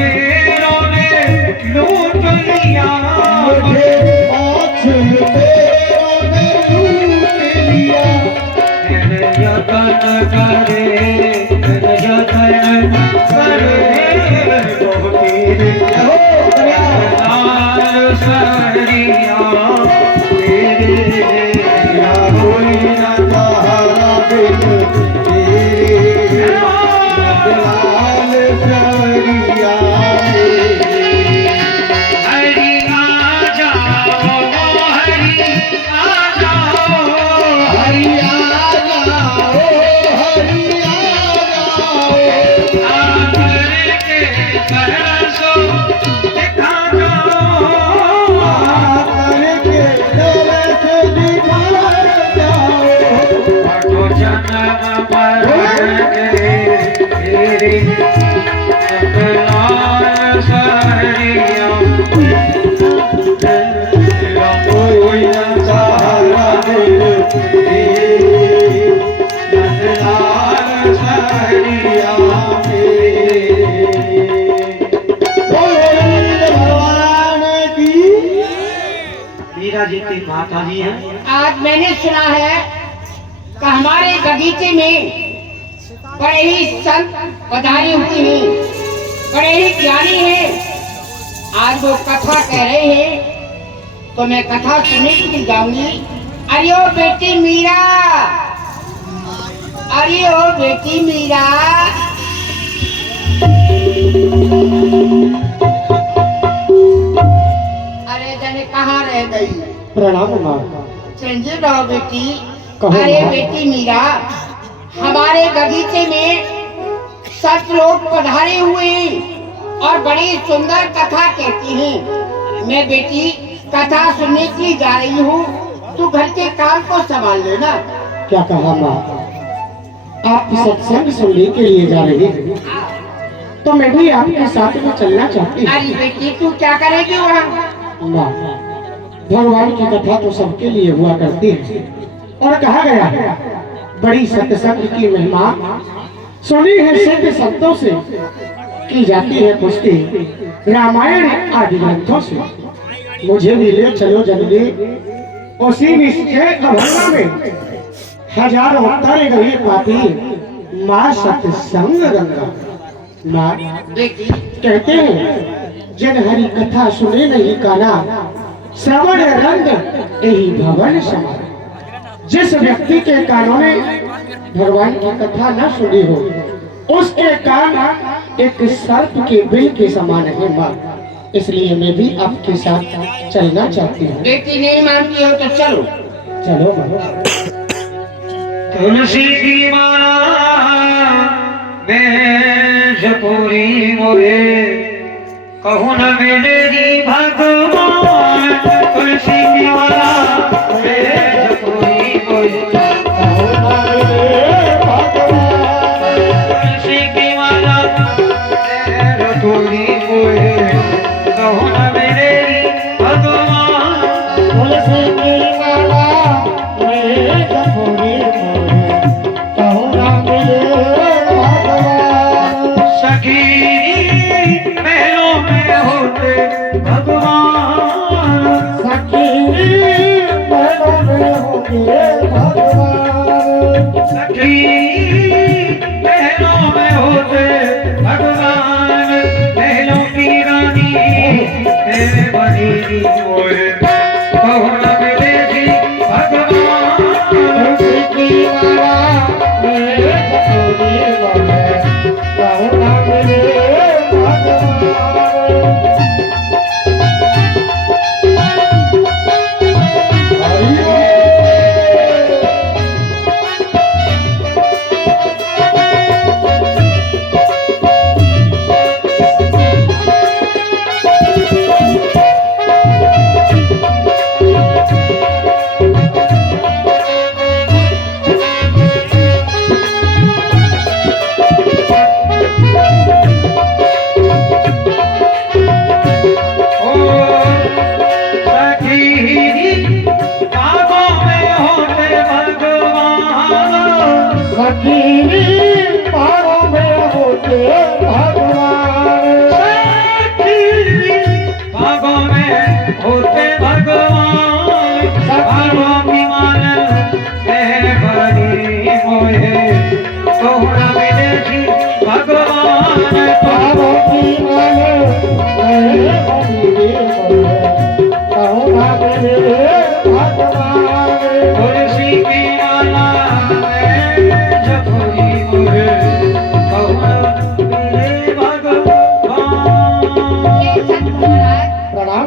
तेरों ने लूट लिया, मुझे पाँच तेरों ने लूट लिया। मेरे यतन करे, मेरे यतन करे, वो तेरे लाल सरिया तेरे, या कोई न सहारा बिन तेरे, लाल सरिया हरि आ जाओ, हरि आ जाओ, हरि आ जाओ, हरि आ जाओ। आकर के तरसो दिखा जाओ, आकर के तरस दिखा जाओ। तो जन्म मरण के तेरे लाल सरिया तेरा कोई न सहारा बिन तेरे, लाल सरिया भगवान की। मीरा जी की माता जी हैं। आज मैंने सुना है कि हमारे बगीचे में बड़े ही संत पधारे हुए हैं, बड़े ही ज्ञानी हैं। आज वो कथा कह रहे हैं तो मैं कथा सुनने के लिए जाऊंगी। अरे ओ बेटी मीरा, अरे ओ बेटी मीरा, अरे जाने कहाँ रह गई। प्रणाम माँ। चलिए रहो बेटी। कहो अरे माँ। बेटी मीरा, हमारे बगीचे में सत लोग पधारे हुए हैं और बड़ी सुंदर कथा कहती हैं। मैं बेटी कथा सुनने के लिए जा रही हूँ, तू घर के काम को संभाल लेना। क्या कहा माँ? आप सत्संग सुनने के लिए जा रही हैं, तो मैं भी आपके साथ में चलना चाहती हूँ। अरे बेटी तू क्या करेगी वहाँ? माँ, भगवान की कथा तो सबके लिए हुआ करती है और कहा गया है बड़ी सत्संग की महिमा सुनी है सिद्ध संतों से, की जाती है पुष्टि रामायण आदि ग्रंथों से। मुझे भी ले चलो जल्दी, उसी निश्चय अभंगा में हजारों तारे गए पापी माँ सत्संग गंगा। माँ बेटी कहते हैं जिन हरि कथा सुने नहीं काना, श्रवण रंग यही भवन समान। जिस व्यक्ति के कानों ने भगवान की कथा न सुनी हो, उसके कान एक सर्प के बिल के समान है माँ। इसलिए मैं भी आपके साथ चलना चाहती हूँ। बेटी नहीं मानती हो तो चलो। चलो माँ। तुलसी की माला में पूरी मोरे, कहूँ न मेरी भगवान। तुलसी की माला में पूरी मोरे, तुलसी की माला में पूरी मोरे, कहूँ न मेरी भगवान। तुलसी की माला में जपूरी मोरे, कहूँ ना मिले भगवान। सखी महलों में होते भगवान, सखी महलों में होंगे भगवान। सखी महलों में होते भगवान। महलों की रानी है बनी मोए, कहूँ न मिलेगी भगवान। तुलसी की माला में जपूरी मोरे, कहूँ ना मिले भगवान।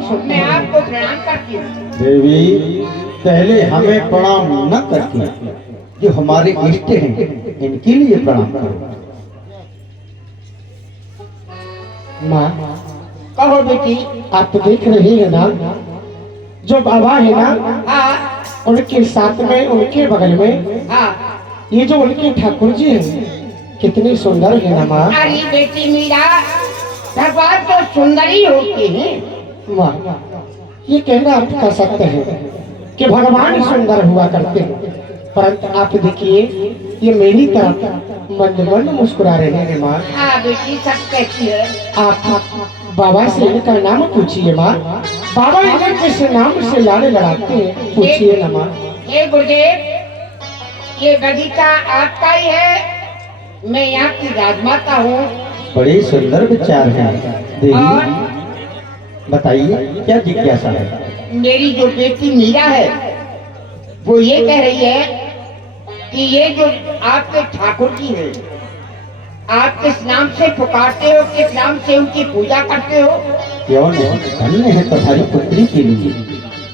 मैं आपको प्रणाम करती हूँ। देवी पहले हमें प्रणाम न करती, जो हमारे इष्ट हैं इनके लिए प्रणाम करो। माँ कहो बेटी। आप तो देख रही है ना, जो बाबा है ना, हाँ उनके साथ में, उनके बगल में हाँ। ये जो उनके ठाकुर जी हैं कितने सुंदर है ना माँ। अरे बेटी मीरा, भगवान तो सुंदर ही होते हैं। माँ ये कहना आपका सत्य है कि भगवान सुंदर हुआ करते हैं, परंतु आप देखिए ये मेरी तरफ मंद मंद मुस्कुरा रहे हैं माँ। हाँ बेटी सब कहती है। आप बाबा से इनका नाम पूछिए माँ। बाबा इन्हें किस नाम से लाने लगाते हैं पूछिए ना माँ। ये गुरुदेव, ये बगीचा आपका ही है, मैं यहाँ की राजमाता हूँ। बड़े सुंदर विचार हैं और देवी, बताइए क्या जिज्ञासा है। मेरी जो बेटी मीरा है वो ये कह रही है कि ये जो आपके ठाकुर जी हैं, आप किस नाम से पुकारते हो, किस नाम से उनकी पूजा करते हो? क्यों नहीं, धन्य है तुम्हारी पुत्री के लिए,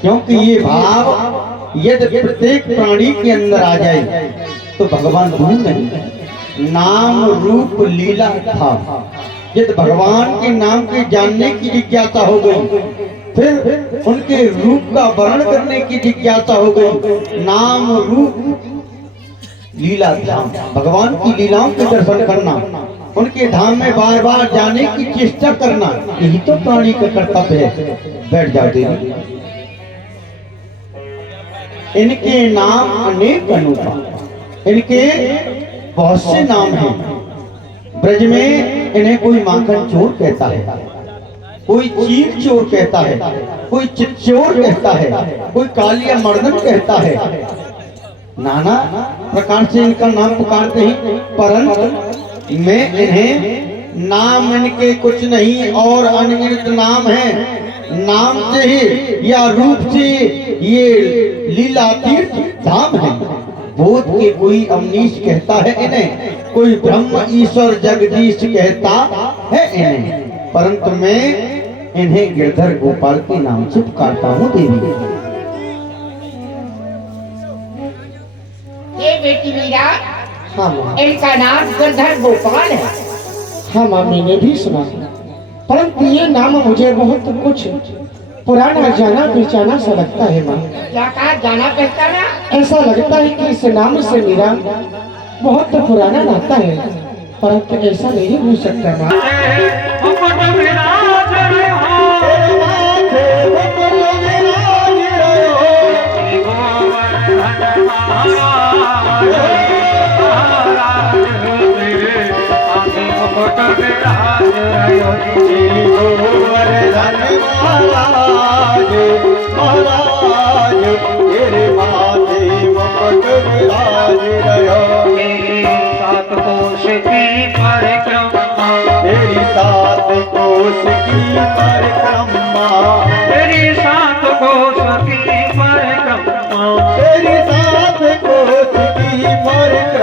क्योंकि ये भाव यदि प्रत्येक प्राणी के अंदर आ जाए तो भगवान दूर नहीं, नाम रूप लीला था। यदि भगवान के नाम के जानने की जिज्ञासा हो गई, फिर उनके रूप का वर्णन करने की जिज्ञासा हो गई। नाम रूप लीला धाम, भगवान की लीलाओं के दर्शन करना, उनके धाम में बार बार जाने की चेष्टा करना, यही तो प्राणी का कर्तव्य है। बैठ जाओ देवी। इनके नाम अनेक अनुपा, इनके बहुत से नाम हैं। ब्रज में इन्हें कोई माखन चोर कहता है, कोई चीर चोर कहता है, कोई चिच्चोर कहता है, कोई कालिया मर्दन कहता है। नाना प्रकार से इनका नाम पुकारते हैं, परंतु मैं इन्हें नाम इनके कुछ नहीं और अनगिनत नाम है। नाम से ही या रूप से ये लीला तीर्थ धाम है। बोध के कोई अवनीश कहता है इन्हें, कोई ब्रह्म ईश्वर जगदीश कहता है इन्हें, परंतु मैं इन्हें गिरधर गोपाल के नाम से पुकारता हूँ देवी। ये बेटी मीरा, हाँ माँ। इनका नाम गिरधर गोपाल है। हाँ माँ मैंने भी सुना, परंतु ये नाम मुझे बहुत कुछ पुराना जाना पहचाना सा लगता है माँ। क्या कहा, जाना पहचाना? ऐसा लगता है कि इस नाम से मेरा बहुत पुराना नाता है, परंतु ऐसा नहीं हो सकता माँ। तेरी सात कोष की परिक्रमा, तेरी सात कोष की परिक्रमा, तेरी सात कोष की परिक्रमा।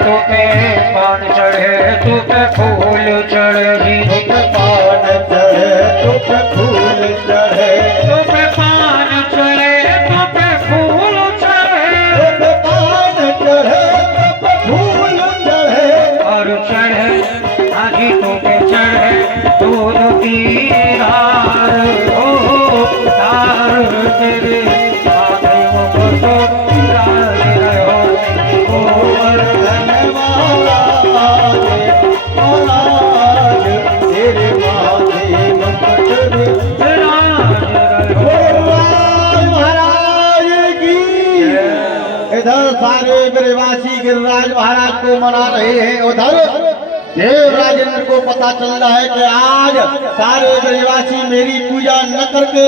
तो पे पान चढ़े, तो पे फूल चढ़े, तो पे पान चढ़े, तो पे फूल चढ़े, तो पे पान चढ़े, तो पे फूल चढ़े, तो पे पान चढ़े, तो पे फूल चढ़े। और चढ़े आजी तो पे चढ़े दूध की धार, ब्रजवासी गिरिराज महाराज को मना रहे हैं। उधर देवराज इंद्र को पता चल रहा है कि आज सारे ब्रजवासी मेरी पूजा न करके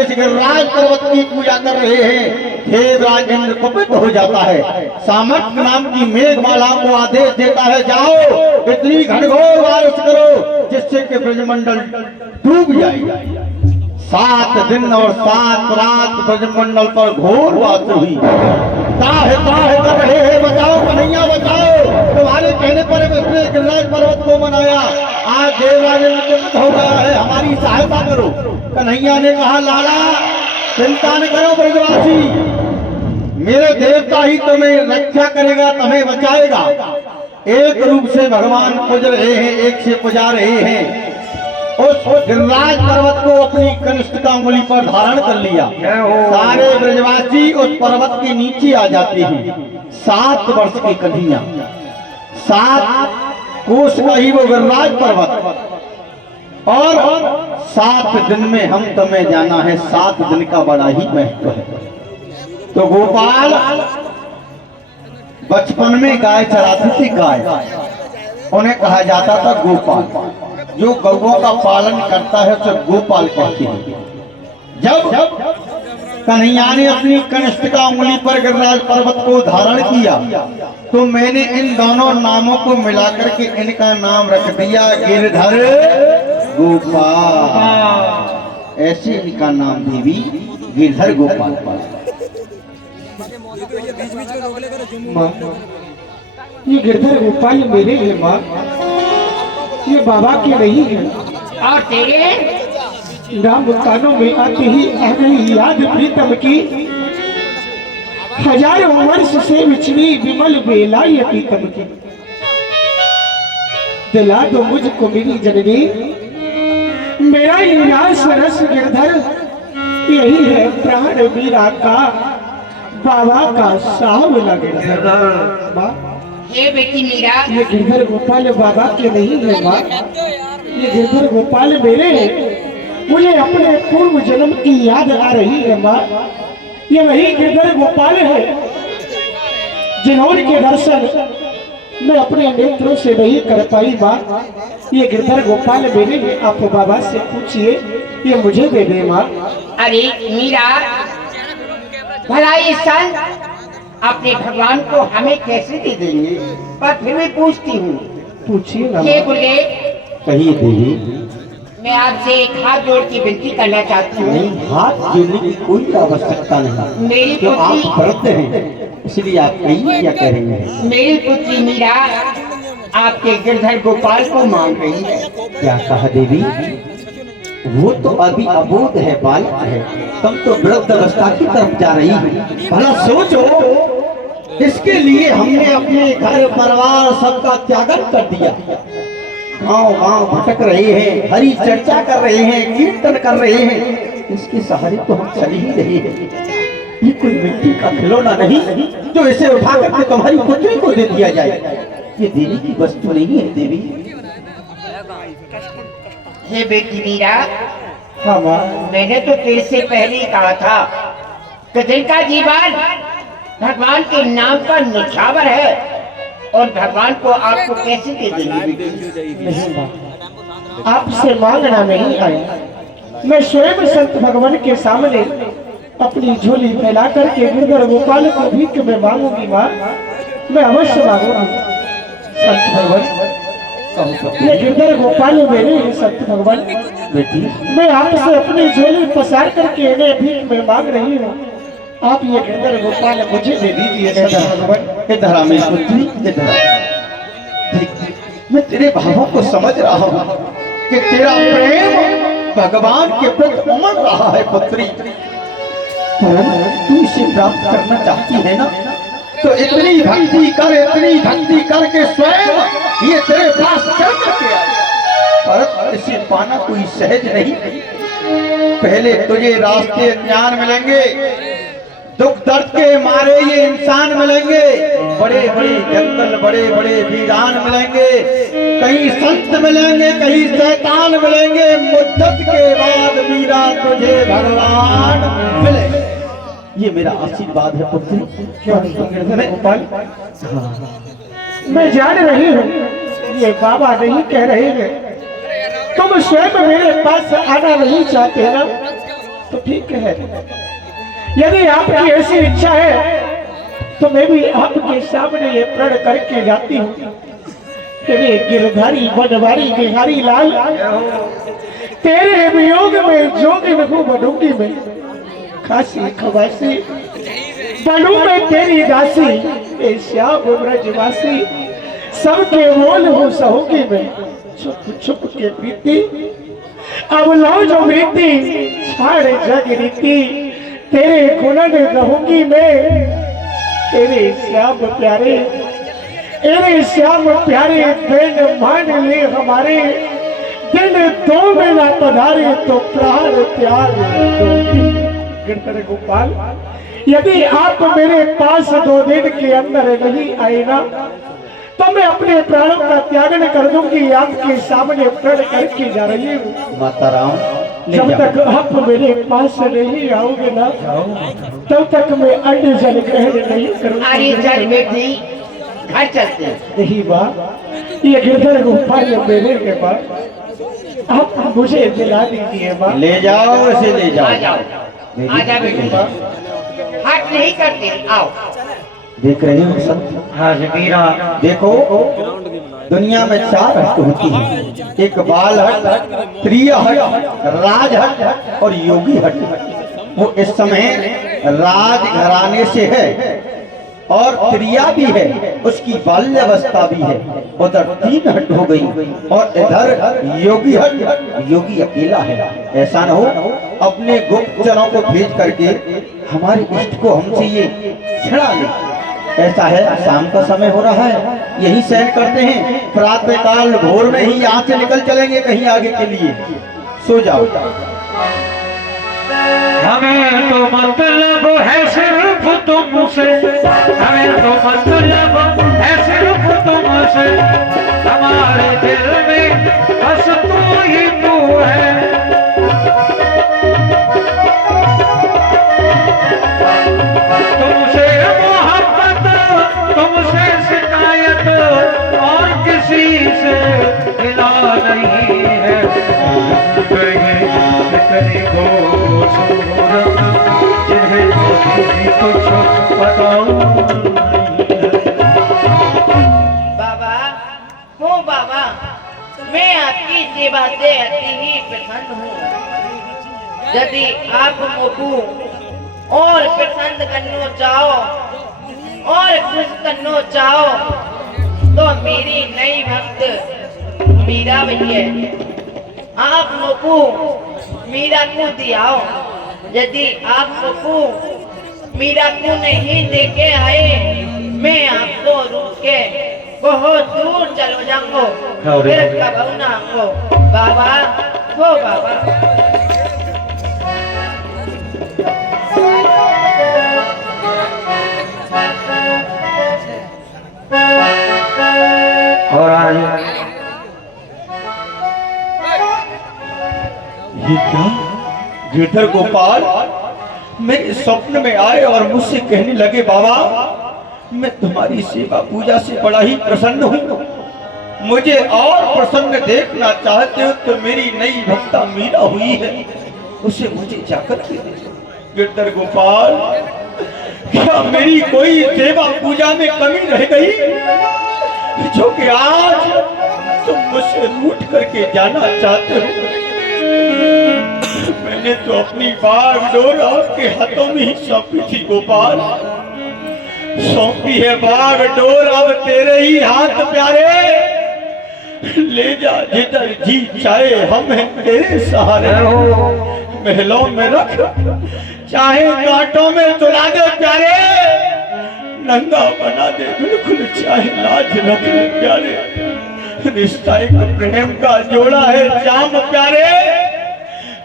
इस गिरिराज पर्वत की पूजा कर रहे हैं। देवराज इंद्र कुपित हो जाता है, सामर्थ्य नाम की मेघमाला को आदेश देता है, जाओ इतनी घनघोर बारिश करो जिससे कि ब्रजमंडल डूब जाए। 7 दिन और 7 रात ब्रजमंडल पर घोर बात हुई। ताहे कर रहे हैं, बचाओ कन्हैया बचाओ। तुम्हारे कहने पर इसने गिरिराज पर्वत को मनाया, आज देवराज इंद्र हो गया है, हमारी सहायता करो। कन्हैया ने कहा, लाला चिंता न करो ब्रजवासी, मेरे देवता ही तुम्हें रक्षा करेगा, तुम्हें बचाएगा। एक रूप से भगवान पूज रहे हैं, एक से पुजा रहे हैं। उस गिरिराज पर्वत को अपनी कनिष्ठ का अंगुली पर धारण कर लिया। सारे ब्रजवासी उस पर्वत के नीचे आ जाते हैं। 7 वर्ष की कन्हैया, 7 कोस का ही वो गिरिराज पर्वत, और 7 दिन में हम तुम्हें जाना है। 7 दिन का बड़ा ही महत्व है। तो गोपाल बचपन में गाय चराती थी, गाय, उन्हें कहा जाता था गोपाल। जो गौओं का पालन करता है उसे गोपाल कहते हैं। जब कन्हैया ने अपनी कनिष्ठ का उंगली पर गिरिराज पर्वत को धारण किया तो मैंने इन दोनों नामों को मिलाकर के इनका नाम रख दिया गिरधर गोपाल। ऐसे इनका नाम देवी गिरधर गोपाल। माँ, ये गिरधर गोपाल मेरे हैं माँ, ये बाबा के नहीं है। और तेरे राम कानों में आते ही आ गई याद प्रीतम की, हजारों वर्ष से विचली विमल बेला ये प्रीतम की। दिला दो मुझको मेरी जननी, मेरा इलाज सरस गिरधर, यही है प्राण मीरा का, बाबा का सावला गिरधर। माँ, ये बेटी मीरा, ये गिरधर गोपाल बाबा के नहीं है माँ, ये गिरधर गोपाल मेरे हैं। मुझे अपने पूर्व जन्म की याद आ रही है माँ। ये वही गिरधर गोपाल है जिन्होंने के दर्शन मैं अपने नेत्रों से नहीं कर पाई माँ। ये गिरधर गोपाल मेरे हैं, आप बाबा से पूछिए, ये मुझे दे दे माँ। अरे मीरा, भला ये सन अपने भगवान को हमें कैसे दे देंगे? पर फिर भी पूछती हूँ, पूछिए ना। ये बोले, कहिए देवी। मैं आपसे एक हाथ जोड़ की विनती करना चाहती हूँ। नहीं, हाथ जोड़ने की कोई आवश्यकता नहीं। मेरी तो आप पुत्री, वृद्ध हैं, इसलिए आप कहिए क्या कह रही हैं। मेरी पुत्री मीरा आपके गिरधर गोपाल को मांग रही है। क्या कहा देवी? वो तो अभी अबोध है, बालक है, तुम तो वृद्ध अवस्था की तरफ जा रही है। भला सोचो, इसके लिए हमने अपने घर परिवार सबका त्यागन कर दिया, गांव गांव भटक रहे हैं, हरी चर्चा कर रहे हैं, कीर्तन कर रहे हैं, इसके सहारे तो हम चल ही रहे हैं। ये कोई मिट्टी का खिलौना नहीं जो इसे उठा करके तुम्हारी पुत्री को दे दिया जाए। ये देवी की वस्तु नहीं है देवी। हे बेटी मीरा, हाँ माँ, मैंने तो तेरे से पहले ही कहा था कि जिनका जीवन भगवान के नाम का निछावर है और भगवान को आपको कैसे दे देंगे? नहीं माँ, आपसे मांगना नहीं आया। मैं स्वयं संत भगवान के सामने अपनी झोली फैला करके गिरधर गोपाल को भीख में मांगूंगी माँ, मैं अवश्य मांगूंगी। संत भगवान, ये गिरधर गोपाल मेरे हैं संत भगवान। बेटी, मैं आपसे अपनी झोली पसार करके इन्हें भीख में मांग रही हूँ, आप ये गिरधर गोपाल मुझे दे दीजिए संत भगवान। इधर आ मेरी पुत्री, इधर आ। मैं तेरे भावों को समझ रहा हूँ कि तेरा प्रेम भगवान के प्रति उमड़ रहा है पुत्री, तू इसे प्राप्त करना चाहती है ना, तो इतनी भक्ति कर, इतनी भक्ति करके स्वयं ये तेरे पास चल करके आए। पर इसे पाना कोई सहज नहीं। पहले तुझे रास्ते ज्ञान मिलेंगे, दुख दर्द के मारे ये इंसान मिलेंगे, बड़े बड़े जंगल, बड़े बड़े वीरान मिलेंगे, कहीं संत मिलेंगे, कहीं शैतान मिलेंगे। मुद्दत के बाद मीरा तुझे भगवान मिले। ये मेरा आशीर्वाद है पुत्री। क्या गिरधर गोपाल, हाँ, मैं जान रही हूँ ये बाबा नहीं कह रहे हैं, तुम स्वयं मेरे पास आना नहीं चाहते ना, तो ठीक है। यदि आपकी ऐसी इच्छा है तो मैं भी आपके सामने ये प्रण करके जाती हूँ। तेरे गिरधारी बनवारी बिहारी लाल, तेरे वियोग में जोगिन हूँ बनूंगी मैं, खासी खवासी बनू मैं तेरी दासी, ए श्याम ब्रजवासी सबके मोल हूँ सहूंगी मैं, छुप छुप के पीती अब लो जो रीति छाड़ जग रीति, तेरे गुणन रहूंगी मैं। तेरे श्याम प्यारे, तेरे श्याम प्यारे दिन मान ले हमारे, दिन दो में ना पधारे तो प्राण त्याग दूंगी। गिरधर गोपाल, यदि आप मेरे पास 2 दिन के अंदर नहीं आए ना, तो मैं अपने प्राणों का त्यागन कर दूंगी। आपके सामने प्रण करके जा रही हूँ। माता राम, ले जब जाओ। तक आप मेरे पास नहीं आओगे ना, तब तक मैं अन्न जल ग्रहण नहीं करूंगा। अरे चल बेटी, घर चलते हैं। नहीं बात, ये गिरधर गोपाल मेरे के पास, आप मुझे दिला दीजिए बात। ले जाओ, इसे ले आ जाओ। जाओ, आजा बेटी, हट नहीं करते, आओ। देख रहे हो सब? हाँ मीरा, देखो, दुनिया में 4 हट होती है, एक बाल हट, प्रिय हट, राज हट और योगी हट। वो इस समय राज घराने से है और प्रिया भी है, उसकी बाल्यावस्था भी है। उधर 3 हट हो गई और इधर योगी हट, योगी अकेला है। ऐसा न हो अपने गुप्तचरों को भेज करके हमारे इष्ट को हमसे ये छिड़ा ले। ऐसा है, शाम का समय हो रहा है, यही शयन करते हैं, प्रातः काल भोर में ही यहाँ से निकल चलेंगे कहीं आगे के लिए। सो जाओ। हमें तो मतलब है सिर्फ तुमसे, हमें तो मतलब है सिर्फ तुमसे, हमारे दिल में बस तू ही तू है। तुमसे मोहब्बत, तुमसे शिकायत और किसी से मिला नहीं है। कहीं को सूरत जिन्हें कुछ पता नहीं है। बाबा, हो बाबा, मैं आपकी सेवा से अति ही प्रसन्न हूँ। यदि आप मुझको और प्रसन्न करना चाहो और खुश करना चाहो तो मेरी नई भक्त मीरा भैया, आप मुझको मीरा को दियाओ। यदि आप मुझको मीरा को नहीं देके आए, मैं आपको रुक के बहुत दूर चलो जाऊंगा, फिर कब ना आऊंगा। बाबा, हो बाबा। और आज ये क्या? गिरधर गोपाल मेरे स्वप्न में आए और मुझसे कहने लगे, बाबा मैं तुम्हारी सेवा पूजा से बड़ा ही प्रसन्न हूँ, मुझे और प्रसन्न देखना चाहते हो तो मेरी नई भक्ता मीरा हुई है, उसे मुझे जाकर के दे दो। गिरधर गोपाल, क्या मेरी कोई सेवा पूजा में कमी रह गई जो कि आज तुम मुझसे रूठ करके जाना चाहते हो? मैंने तो अपनी बागडोर आपके हाथों में ही सौंपी थी गोपाल, सौंपी है बागडोर अब तेरे ही हाथ प्यारे, ले जा जिधर जी चाहे, हम हैं तेरे सहारे। महलों में रख चाहे कांटों में तुला दे प्यारे, नंगा बना दे बिल्कुल चाहे लाज रख ले प्यारे। रिश्ता एक प्रेम का जोड़ा है जाम प्यारे,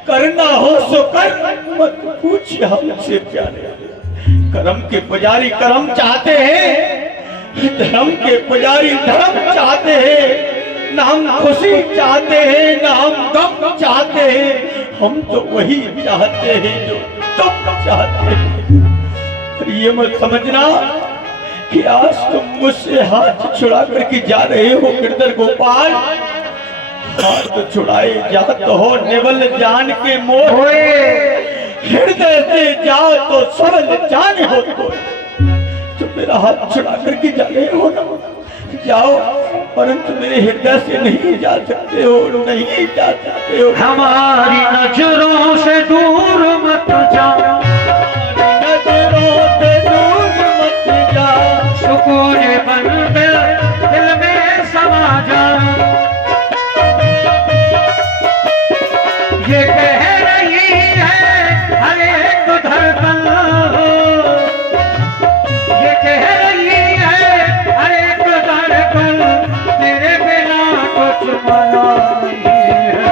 करना हो सो कर, मत पूछ हमसे प्यारे। करम के पुजारी करम चाहते हैं, धर्म के पुजारी धर्म चाहते हैं, ना हम खुशी चाहते हैं ना हम गम चाहते हैं, हम तो वही चाहते हैं जो तुम चाहते हैं। और ये मत समझना कि आज तुम मुझसे हाथ छुड़ा करके जा रहे हो गिरधर गोपाल। हाथ तो छुड़ाए जात हो निवल जान के मोह, हृदय से जाओ तो सबल जान हो। तो मेरा हाथ छुड़ा करके जा रहे हो ना, जाओ, परंतु मेरे हृदय से नहीं जा सकते हो, नहीं जा सकते हो। हमारी नजरों से दूर मत जाओ, नजरों से दूर मत जा, सुकून बन दिल में समा जाओ। ये कह रही है हर एक धड़कन, ये कह रही है हर एक धड़कन, तेरे बिना कुछ मना नहीं है।